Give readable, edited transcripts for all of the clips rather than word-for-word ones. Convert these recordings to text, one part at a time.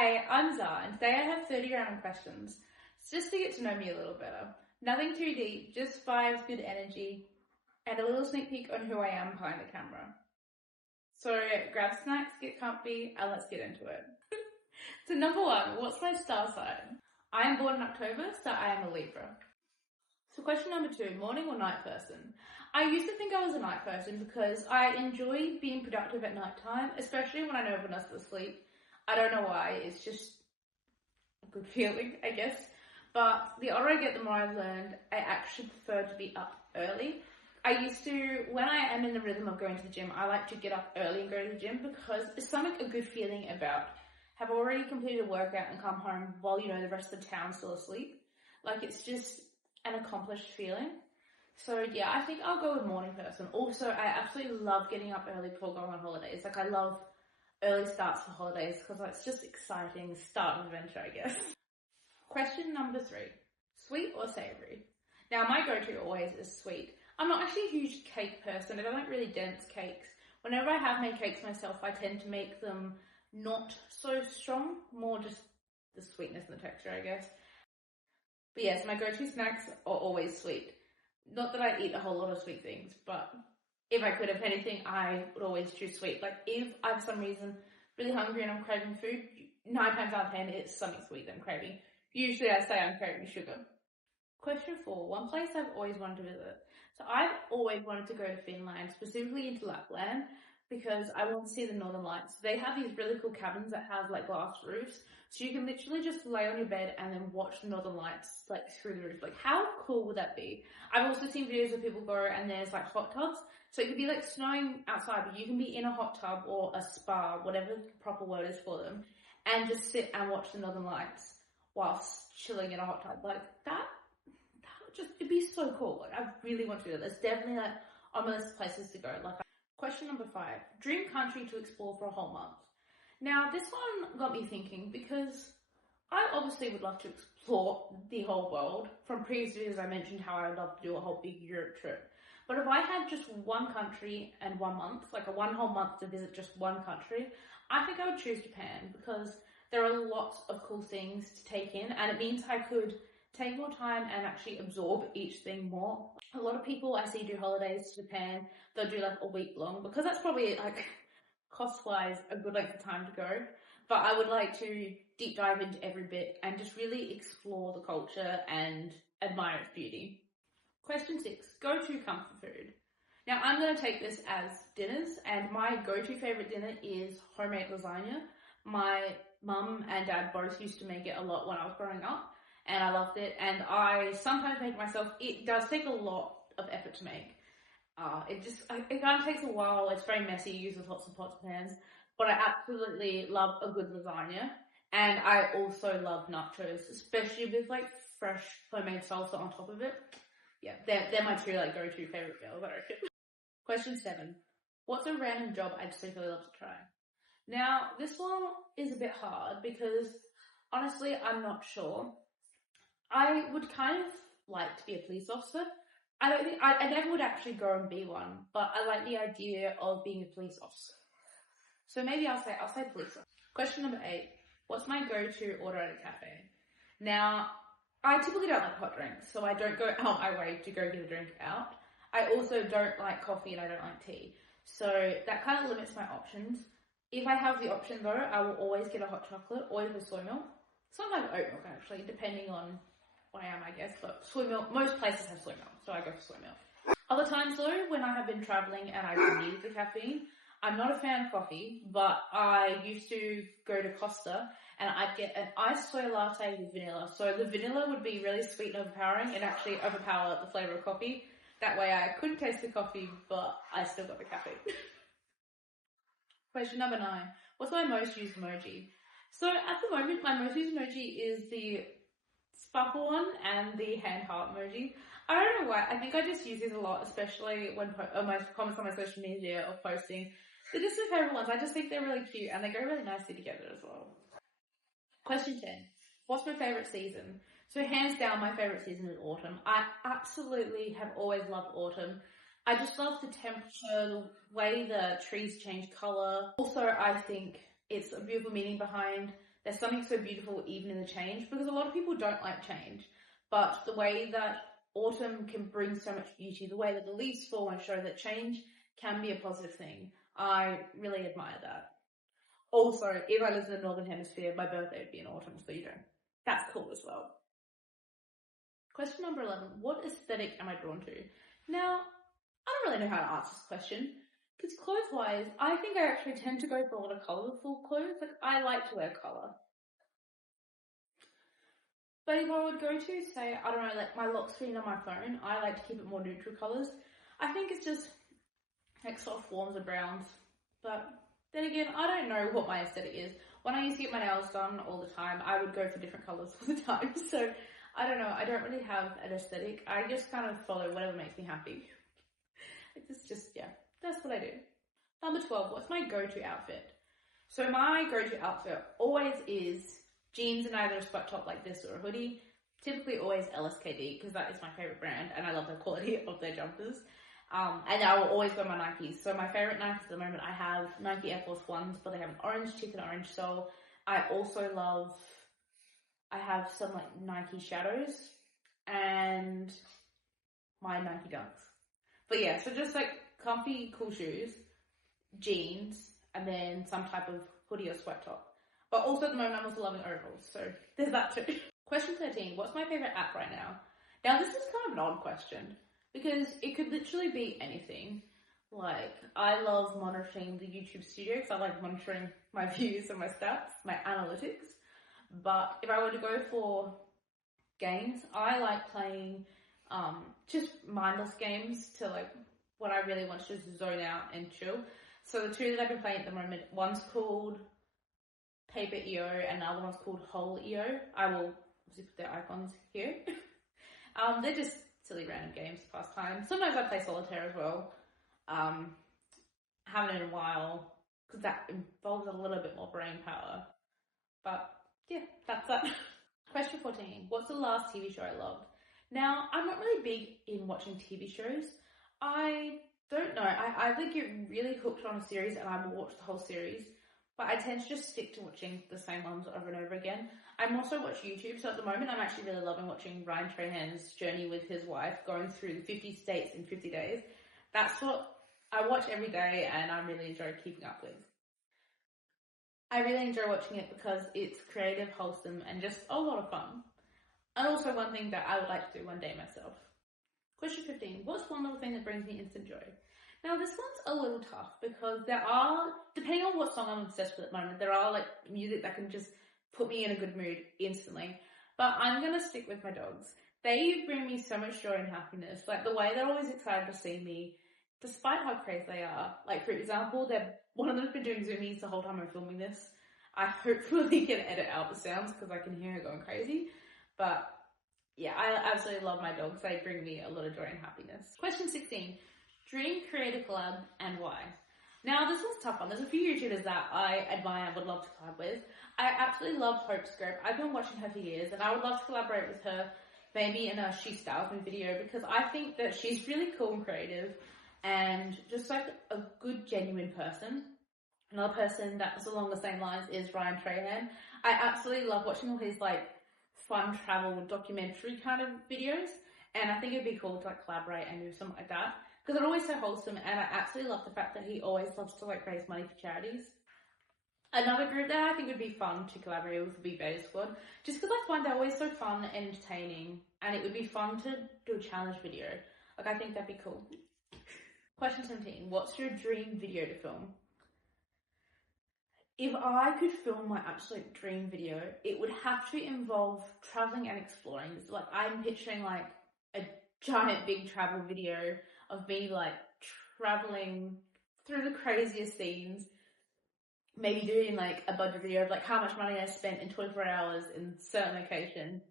Hey, I'm Zara, and today I have 30 random questions, just to get to know me a little better. Nothing too deep, just vibes, good energy, and a little sneak peek on who I am behind the camera. So grab snacks, get comfy, and let's get into it. So number one, what's my star sign? I am born in October, so I am a Libra. So question number two, morning or night person? I used to think I was a night person because I enjoy being productive at night time, especially when I know everyone else is asleep. I don't know why, it's just a good feeling, I guess. But the older I get, the more I've learned I actually prefer to be up early. I used to, when I am in the rhythm of going to the gym, I like to get up early and go to the gym because there's something a good feeling about have already completed a workout and come home while the rest of the town's still asleep. Like, it's just an accomplished feeling. So yeah, I think I'll go with morning person. Also, I absolutely love getting up early before going on holidays. Like, I love early starts for holidays because it's just exciting, start an adventure, I guess. Question number three, sweet or savory? Now, my go-to always is sweet. I'm not actually a huge cake person. I don't like really dense cakes. Whenever I have made cakes myself, I tend to make them not so strong, more just the sweetness and the texture, I guess. But yes, my go-to snacks are always sweet. Not that I eat a whole lot of sweet things, but if I could have anything, I would always choose sweet. Like, if I'm for some reason really hungry and I'm craving food, 9 times out of 10, it's something sweet that I'm craving. Usually I say I'm craving sugar. Question 4, one place I've always wanted to visit. So I've always wanted to go to Finland, specifically into Lapland, because I want to see the Northern Lights. They have these really cool cabins that have like glass roofs, so you can literally just lay on your bed and then watch the Northern Lights like through the roof. Like, how cool would that be? I've also seen videos where people go and there's like hot tubs, so it could be like snowing outside, but you can be in a hot tub or a spa, whatever the proper word is for them, and just sit and watch the Northern Lights whilst chilling in a hot tub. Like, that would just, it'd be so cool. Like, I really want to do that. There's definitely like on my list of places to go. Like, question number 5, dream country to explore for a whole month. Now, this one got me thinking because I obviously would love to explore the whole world. From previous videos, I mentioned how I would love to do a whole big Europe trip. But if I had just one country and 1 month, like a one whole month to visit just one country, I think I would choose Japan because there are lots of cool things to take in, and it means I could take more time and actually absorb each thing more. A lot of people I see do holidays to Japan, they'll do like a week long because that's probably like cost-wise a good length of time to go. But I would like to deep dive into every bit and just really explore the culture and admire its beauty. Question 6, go-to comfort food. Now, I'm going to take this as dinners, and my go-to favourite dinner is homemade lasagna. My mum and dad both used to make it a lot when I was growing up, and I loved it, and I sometimes make it myself. It does take a lot of effort to make. It kind of takes a while. It's very messy, uses lots of pots and pans, but I absolutely love a good lasagna, and I also love nachos, especially with like fresh homemade salsa on top of it. Yeah, they're my two like go-to favourite meals, I reckon. Question 7, what's a random job I'd secretly love to try? Now, this one is a bit hard because honestly, I'm not sure. I would kind of like to be a police officer. I never would actually go and be one, but I like the idea of being a police officer. So maybe I'll say police officer. Question number 8, what's my go-to order at a cafe? Now, I typically don't like hot drinks, so I don't go out my way to go get a drink out. I also don't like coffee and I don't like tea. So that kind of limits my options. If I have the option though, I will always get a hot chocolate or even soy milk. Sometimes oat milk actually, depending on what I am, I guess. But soy milk, most places have soy milk, so I go for soy milk. Other times though, when I have been traveling and I need the caffeine, I'm not a fan of coffee, but I used to go to Costa and I'd get an iced soy latte with vanilla. So the vanilla would be really sweet and overpowering and actually overpower the flavour of coffee. That way I couldn't taste the coffee, but I still got the caffeine. Question number 9, what's my most used emoji? So at the moment, my most used emoji is the sparkle one and the hand heart emoji. I don't know why, I think I just use these a lot, especially when my comments on my social media or posting. They're just my favourite ones. I just think they're really cute and they go really nicely together as well. Question 10, what's my favourite season? So hands down, my favourite season is autumn. I absolutely have always loved autumn. I just love the temperature, the way the trees change colour. Also, I think it's a beautiful meaning behind There's something so beautiful even in the change, because a lot of people don't like change. But the way that autumn can bring so much beauty, the way that the leaves fall and show that change can be a positive thing, I really admire that. Also, if I lived in the Northern Hemisphere, my birthday would be in autumn, so that's cool as well. Question number 11. What aesthetic am I drawn to? Now, I don't really know how to answer this question, because clothes-wise, I think I actually tend to go for a lot of colourful clothes. Like, I like to wear colour. But if I would go to, say, I don't know, like my lock screen on my phone, I like to keep it more neutral colours. I think it's just like soft warms and browns. But then again, I don't know what my aesthetic is. When I used to get my nails done all the time, I would go for different colours all the time. So I don't know, I don't really have an aesthetic. I just kind of follow whatever makes me happy. It's just, yeah, that's what I do. Number 12, what's my go-to outfit? So my go-to outfit always is jeans and either a sweat top like this or a hoodie. Typically always LSKD, because that is my favourite brand and I love the quality of their jumpers. And I will always wear my Nikes. So my favourite Nikes at the moment, I have Nike Air Force Ones, but they have an orange tip and orange sole. I also love, I have some like Nike Shadows and my Nike Dunks. But yeah, so just like comfy, cool shoes, jeans, and then some type of hoodie or sweat top. But also at the moment, I'm also loving overalls, so there's that too. Question 13, what's my favourite app right now? Now this is kind of an odd question, because it could literally be anything. Like, I love monitoring the YouTube studio, because I like monitoring my views and my stats, my analytics. But if I were to go for games, I like playing just mindless games to like, when I really want to just zone out and chill. So the two that I've been playing at the moment, one's called Paper.io and the other one's called Whole.io. I will obviously put their icons here. They're just silly random games to pass time. Sometimes I play solitaire as well. Haven't in a while, because that involves a little bit more brain power. But yeah, that's that. Question 14. What's the last TV show I loved? Now, I'm not really big in watching TV shows. I don't know. I either get really hooked on a series and I will watch the whole series, but I tend to just stick to watching the same ones over and over again. I also watch YouTube, so at the moment I'm actually really loving watching Ryan Trahan's journey with his wife, going through the 50 states in 50 days. That's what I watch every day and I really enjoy keeping up with. I really enjoy watching it because it's creative, wholesome, and just a lot of fun. And also one thing that I would like to do one day myself. Question 15. What's one little thing that brings me instant joy? Now this one's a little tough because there are, depending on what song I'm obsessed with at the moment, there are like music that can just put me in a good mood instantly. But I'm going to stick with my dogs. They bring me so much joy and happiness. Like the way they're always excited to see me, despite how crazy they are. Like for example, one of them's been doing zoomies the whole time I'm filming this. I hopefully can edit out the sounds because I can hear her going crazy. But yeah, I absolutely love my dogs. They bring me a lot of joy and happiness. Question 16. Dream creator collab and why? Now this one's a tough one. There's a few YouTubers that I admire and would love to collab with. I absolutely love Hope Scope. I've been watching her for years and I would love to collaborate with her maybe in a She Styles Me video because I think that she's really cool and creative and just like a good, genuine person. Another person that's along the same lines is Ryan Trahan. I absolutely love watching all his like fun travel documentary kind of videos, and I think it'd be cool to like collaborate and do something like that because they're always so wholesome, and I absolutely love the fact that he always loves to like raise money for charities. Another group that I think would be fun to collaborate with would be Beta Squad, just because I find they're always so fun and entertaining, and it would be fun to do a challenge video. Like I think that'd be cool. Question 17. What's your dream video to film? If I could film my absolute dream video, it would have to involve traveling and exploring. So, like, I'm picturing like a giant big travel video of me like traveling through the craziest scenes, maybe doing like a budget video of like how much money I spent in 24 hours in certain location,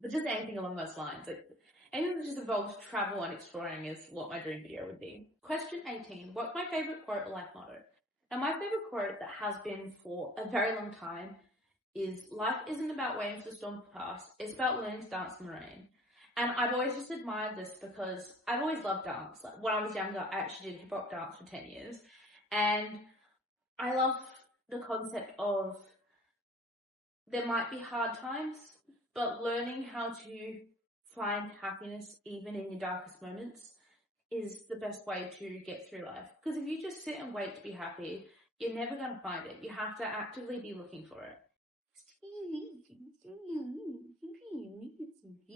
but just anything along those lines. Like, anything that just involves travel and exploring is what my dream video would be. Question 18. What's my favourite quote or life motto? Now, my favourite quote that has been for a very long time is, life isn't about waiting for the storm to pass, it's about learning to dance in the rain. And I've always just admired this because I've always loved dance. Like, when I was younger, I actually did hip-hop dance for 10 years. And I love the concept of there might be hard times, but learning how to find happiness even in your darkest moments is the best way to get through life. Because if you just sit and wait to be happy, you're never going to find it. You have to actively be looking for it.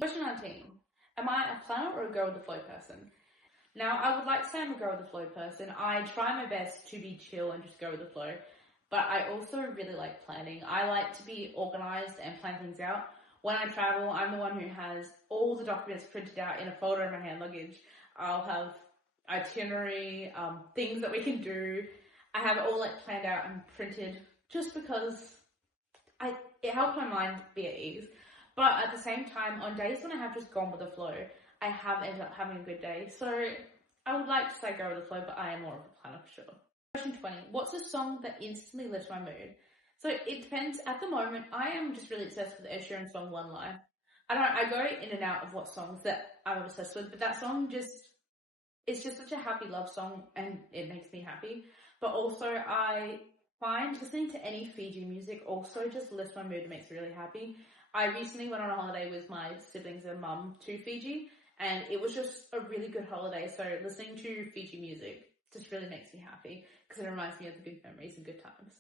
Question 19. Am I a planner or a go with the flow person? Now, I would like to say I'm a go with the flow person. I try my best to be chill and just go with the flow. But I also really like planning. I like to be organized and plan things out. When I travel, I'm the one who has all the documents printed out in a folder in my hand luggage. I'll have itinerary, things that we can do. I have it all like planned out and printed just because it helps my mind be at ease. But at the same time, on days when I have just gone with the flow, I have ended up having a good day. So I would like to say go with the flow, but I am more of a planner for sure. Question 20. What's a song that instantly lifts my mood? So it depends. At the moment, I am just really obsessed with the Ed Sheeran song One Life. I go in and out of what songs that I'm obsessed with, but that song it's just such a happy love song and it makes me happy. But also I find listening to any Fiji music also just lifts my mood and makes me really happy. I recently went on a holiday with my siblings and mum to Fiji, and it was just a really good holiday. So listening to Fiji music just really makes me happy because it reminds me of the good memories and good times.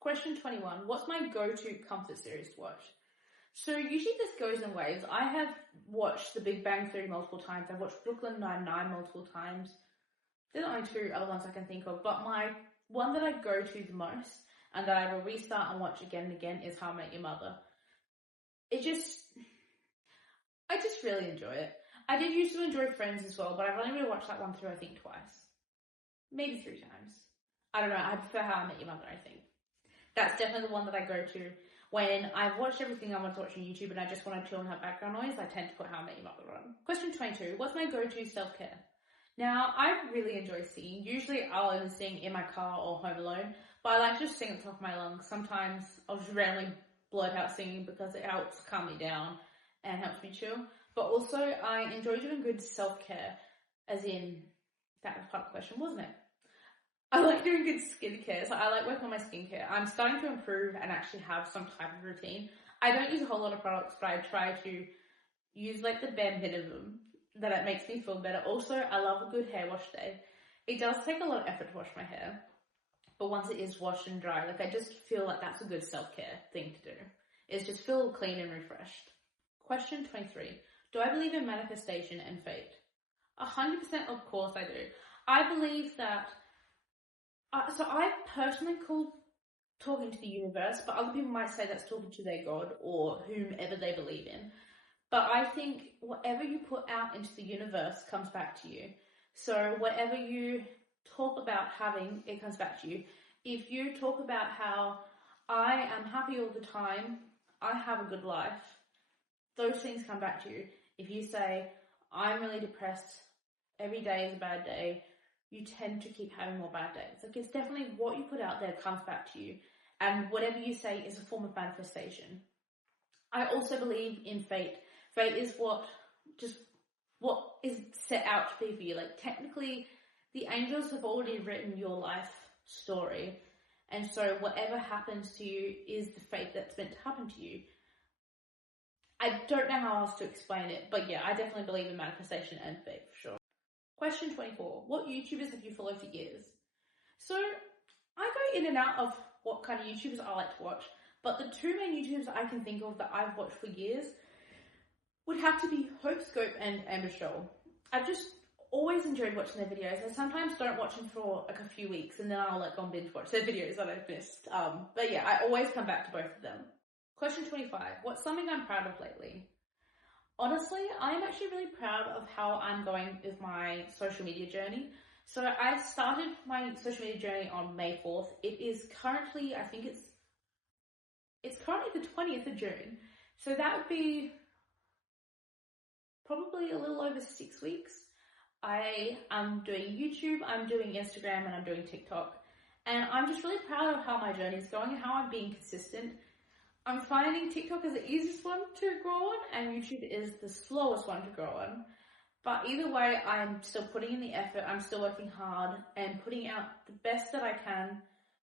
Question 21. What's my go-to comfort series to watch? So usually this goes in waves. I have watched The Big Bang Theory multiple times. I've watched Brooklyn Nine-Nine multiple times. There's only two other ones I can think of, but my one that I go to the most and that I will restart and watch again and again is How I Met Your Mother. I just really enjoy it. I did used to enjoy Friends as well, but I've only really watched that one through I think twice. Maybe 3 times. I don't know, I prefer How I Met Your Mother, I think. That's definitely the one that I go to when I've watched everything I want to watch on YouTube and I just want to chill and have background noise. I tend to put How I Met Your Mother on. Question 22. What's my go-to self-care? Now, I really enjoy singing. Usually I'll either sing in my car or home alone, but I like to just sing at the top of my lungs. Sometimes I'll just randomly blurt out singing because it helps calm me down and helps me chill. But also I enjoy doing good self-care, as in, that was part of the question, wasn't it? I like doing good skincare, so I like working on my skincare. I'm starting to improve and actually have some type of routine. I don't use a whole lot of products, but I try to use like the bare minimum that it makes me feel better. Also, I love a good hair wash day. It does take a lot of effort to wash my hair, but once it is washed and dry, like I just feel like that's a good self-care thing to do. Is just feel clean and refreshed. Question 23. Do I believe in manifestation and fate? 100% of course I do. I believe that so I personally call talking to the universe, but other people might say that's talking to their God or whomever they believe in. But I think whatever you put out into the universe comes back to you. So whatever you talk about having, it comes back to you. If you talk about how I am happy all the time, I have a good life, those things come back to you. If you say, I'm really depressed, every day is a bad day, you tend to keep having more bad days. Like it's definitely what you put out there comes back to you. And whatever you say is a form of manifestation. I also believe in fate. Fate is what is set out to be for you. Like technically, the angels have already written your life story. And so whatever happens to you is the fate that's meant to happen to you. I don't know how else to explain it, but yeah, I definitely believe in manifestation and fate for sure. Question 24. What YouTubers have you followed for years? So, I go in and out of what kind of YouTubers I like to watch, but the 2 main YouTubers I can think of that I've watched for years would have to be Hope Scope and Amber Shoal. I've just always enjoyed watching their videos. I sometimes don't watch them for like a few weeks and then I'll like go and binge watch their videos that I've missed. But yeah, I always come back to both of them. Question 25. What's something I'm proud of lately? Honestly, I'm actually really proud of how I'm going with my social media journey. So I started my social media journey on May 4th. It is currently, I think it's currently the 20th of June. So that would be probably a little over 6 weeks. I am doing YouTube, I'm doing Instagram, and I'm doing TikTok. And I'm just really proud of how my journey is going and how I'm being consistent. I'm finding TikTok is the easiest one to grow on and YouTube is the slowest one to grow on. But either way, I'm still putting in the effort, I'm still working hard and putting out the best that I can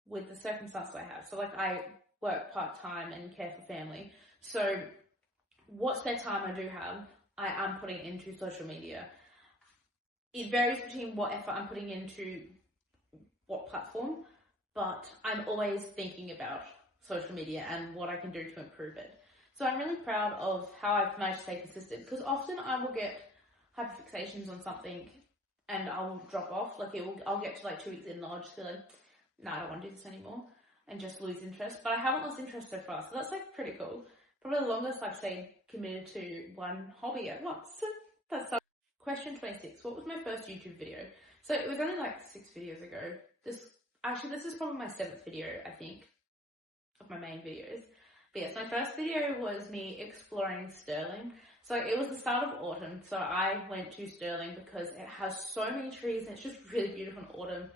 with the circumstances I have. So like I work part-time and care for family. So what spare time I do have, I am putting into social media. It varies between what effort I'm putting into what platform, but I'm always thinking about social media and what I can do to improve it. So I'm really proud of how I've managed to stay consistent, because often I will get hyperfixations on something and I'll drop off. Like I'll get to like 2 weeks in and I'll just be like, nah, I don't want to do this anymore, and just lose interest. But I haven't lost interest so far, so that's like pretty cool. Probably the longest I've stayed committed to one hobby at once. That's so. Question 26. What was my first YouTube video? So it was only like 6 videos ago. This is probably my 7th video, I think, of my main videos. But yes, my first video was me exploring Stirling. So it was the start of autumn, so I went to Stirling because it has so many trees and it's just really beautiful in autumn.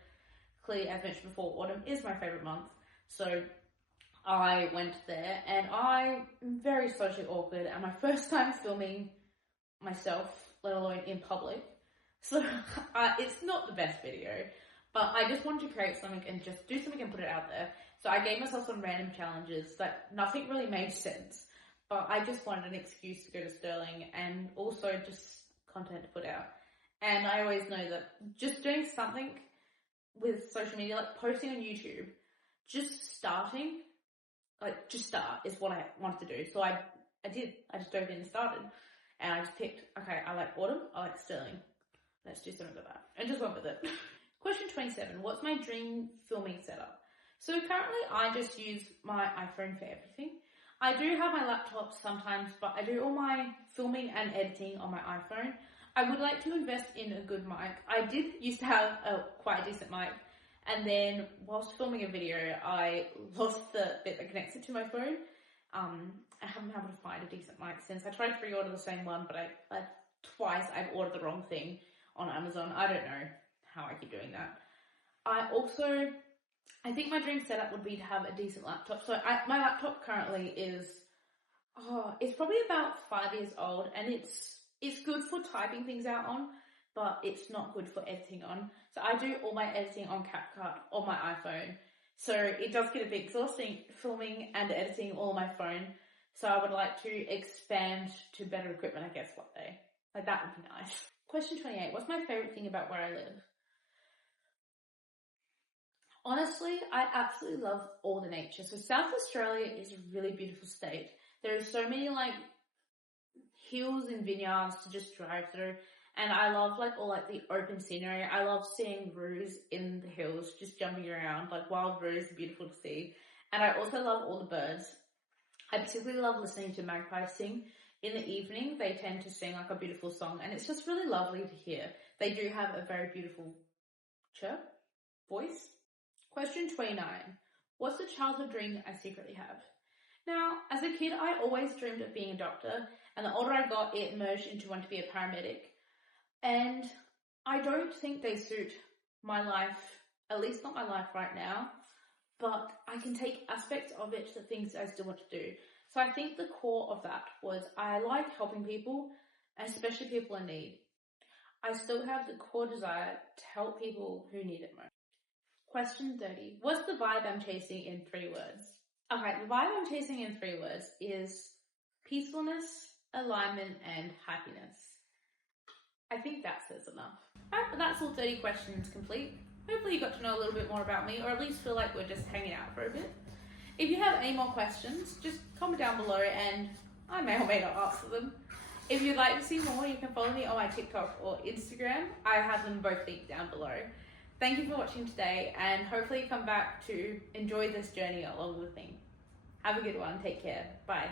Clearly, as mentioned before, autumn is my favourite month. So I went there, and I'm very socially awkward, and my first time filming myself, let alone in public. So it's not the best video, but I just wanted to create something and just do something and put it out there. So I gave myself some random challenges that nothing really made sense, but I just wanted an excuse to go to Stirling and also just content to put out. And I always know that just doing something with social media, like posting on YouTube, just start is what I wanted to do. So I just dove in and started, and I just picked, okay, I like autumn, I like Stirling, let's do something with that, and just went with it. Question 27, what's my dream filming setup? So currently I just use my iPhone for everything. I do have my laptop sometimes, but I do all my filming and editing on my iPhone. I would like to invest in a good mic. I did used to have quite a decent mic, and then whilst filming a video, I lost the bit that connects it to my phone. I haven't been able to find a decent mic since. I tried to pre-order the same one, but twice I've ordered the wrong thing on Amazon. I don't know how I keep doing that. I think my dream setup would be to have a decent laptop. So my laptop currently is, it's probably about 5 years old, and it's good for typing things out on, but it's not good for editing on. So I do all my editing on CapCut on my iPhone. So it does get a bit exhausting filming and editing all on my phone. So I would like to expand to better equipment, I guess, one day. Like that would be nice. Question 28. What's my favourite thing about where I live? Honestly, I absolutely love all the nature. So South Australia is a really beautiful state. There are so many like hills and vineyards to just drive through. And I love all the open scenery. I love seeing roos in the hills, just jumping around. Like wild roos are beautiful to see. And I also love all the birds. I particularly love listening to magpies sing. In the evening, they tend to sing like a beautiful song, and it's just really lovely to hear. They do have a very beautiful chirp, voice. Question 29. What's the childhood dream I secretly have? Now, as a kid, I always dreamed of being a doctor, and the older I got, it merged into wanting to be a paramedic. And I don't think they suit my life, at least not my life right now, but I can take aspects of it to things I still want to do. So I think the core of that was I like helping people, and especially people in need. I still have the core desire to help people who need it most. Question 30. What's the vibe I'm chasing in 3 words? Okay, the vibe I'm chasing in 3 words is peacefulness, alignment, and happiness. I think that says enough. Alright, but that's all 30 questions complete. Hopefully you got to know a little bit more about me, or at least feel like we're just hanging out for a bit. If you have any more questions, just comment down below and I may or may not answer them. If you'd like to see more, you can follow me on my TikTok or Instagram. I have them both linked down below. Thank you for watching today, and hopefully you come back to enjoy this journey along with me. Have a good one. Take care. Bye.